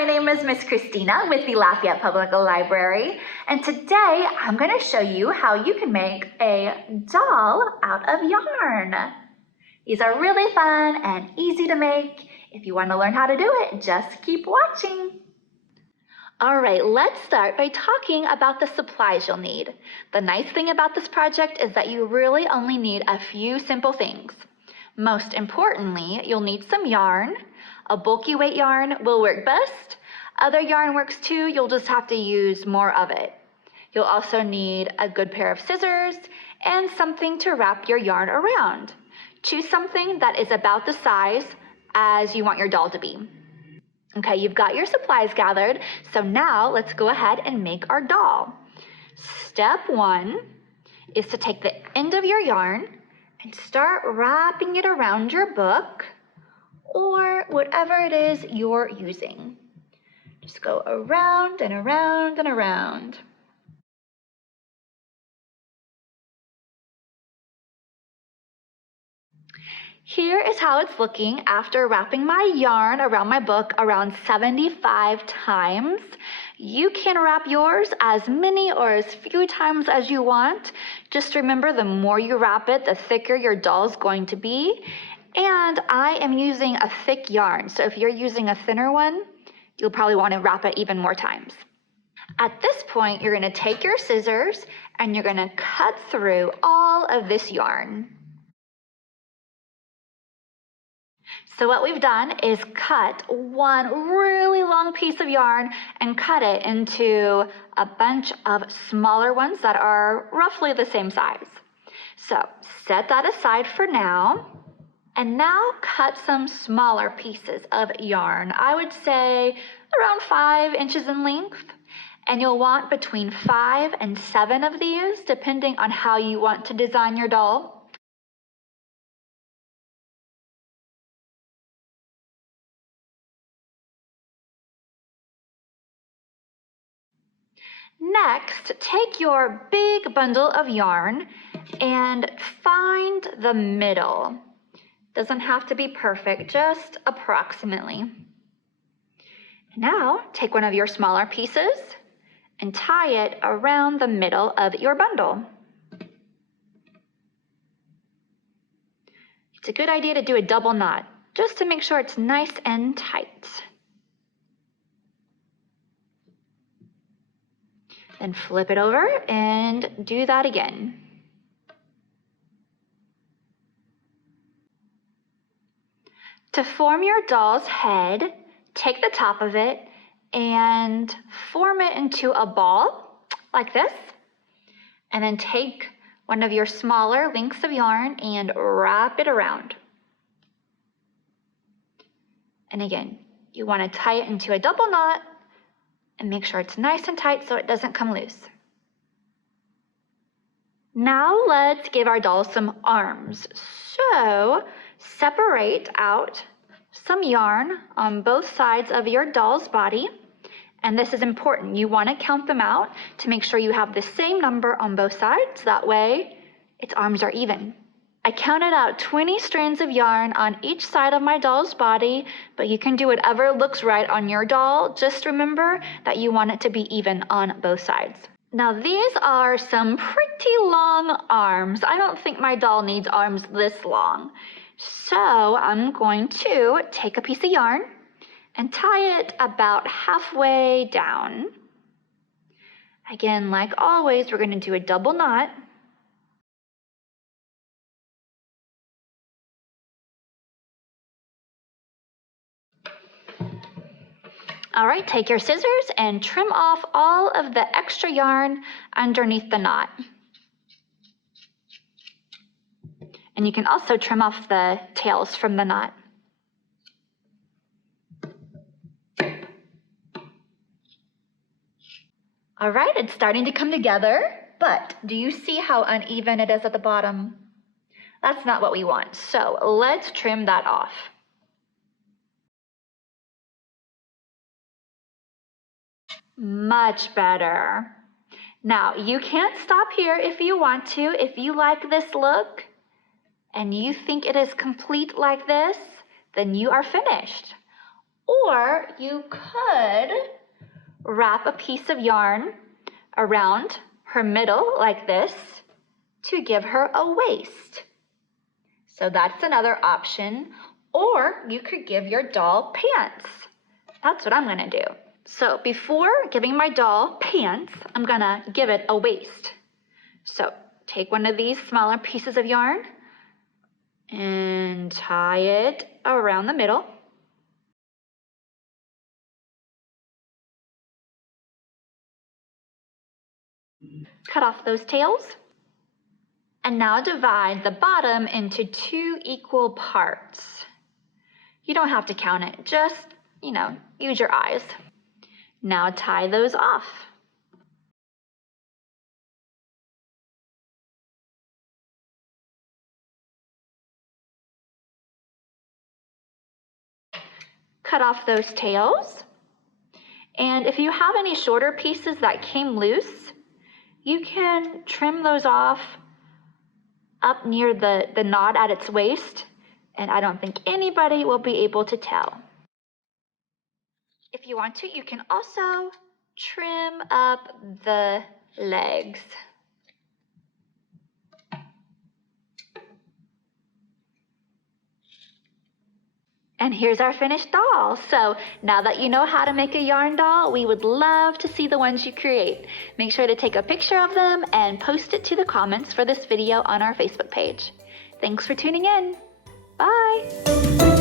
my name is Miss Christina with the Lafayette Public Library, and today I'm going to show you how you can make a doll out of yarn. These are really fun and easy to make. If you want to learn how to do it, just keep watching. All right, let's start by talking about the supplies you'll need. The nice thing about this project is that you really only need a few simple things. Most importantly, you'll need some yarn. A bulky weight yarn will work best. Other yarn works too, you'll just have to use more of it. You'll also need a good pair of scissors and something to wrap your yarn around. Choose something that is about the size as you want your doll to be. Okay, you've got your supplies gathered, so now let's go ahead and make our doll. Step 1 is to take the end of your yarn and start wrapping it around your book or whatever it is you're using. Just go around and around and around. Here is how it's looking after wrapping my yarn around my book around 75 times. You can wrap yours as many or as few times as you want. Just remember, the more you wrap it, the thicker your doll's going to be. And I am using a thick yarn, so if you're using a thinner one, you'll probably want to wrap it even more times. At this point, you're going to take your scissors and you're going to cut through all of this yarn. So what we've done is cut one really long piece of yarn and cut it into a bunch of smaller ones that are roughly the same size. So set that aside for now. And now cut some smaller pieces of yarn. I would say around 5 inches in length. And you'll want between 5 and 7 of these, depending on how you want to design your doll. Next, take your big bundle of yarn and find the middle. Doesn't have to be perfect, just approximately. Now, take one of your smaller pieces and tie it around the middle of your bundle. It's a good idea to do a double knot, just to make sure it's nice and tight. Then flip it over and do that again. To form your doll's head, take the top of it and form it into a ball like this. And then take one of your smaller lengths of yarn and wrap it around. And again, you want to tie it into a double knot and make sure it's nice and tight so it doesn't come loose. Now let's give our doll some arms. So separate out some yarn on both sides of your doll's body. And this is important. You want to count them out to make sure you have the same number on both sides. That way, its arms are even. I counted out 20 strands of yarn on each side of my doll's body, but you can do whatever looks right on your doll. Just remember that you want it to be even on both sides. Now these are some pretty long arms. I don't think my doll needs arms this long. So I'm going to take a piece of yarn and tie it about halfway down. Again, like always, we're going to do a double knot. All right, take your scissors and trim off all of the extra yarn underneath the knot. And you can also trim off the tails from the knot. All right, it's starting to come together, but do you see how uneven it is at the bottom? That's not what we want, so let's trim that off. Much better. Now, you can't stop here if you want to. If you like this look and you think it is complete like this, then you are finished. Or you could wrap a piece of yarn around her middle like this to give her a waist. So that's another option. Or you could give your doll pants. That's what I'm gonna do. So before giving my doll pants, I'm gonna give it a waist. So take one of these smaller pieces of yarn and tie it around the middle. Cut off those tails. And now divide the bottom into 2 equal parts. You don't have to count it, just, use your eyes. Now tie those off. Cut off those tails. And if you have any shorter pieces that came loose, you can trim those off up near the knot at its waist, and I don't think anybody will be able to tell. If you want to, you can also trim up the legs. And here's our finished doll. So now that you know how to make a yarn doll, we would love to see the ones you create. Make sure to take a picture of them and post it to the comments for this video on our Facebook page. Thanks for tuning in. Bye.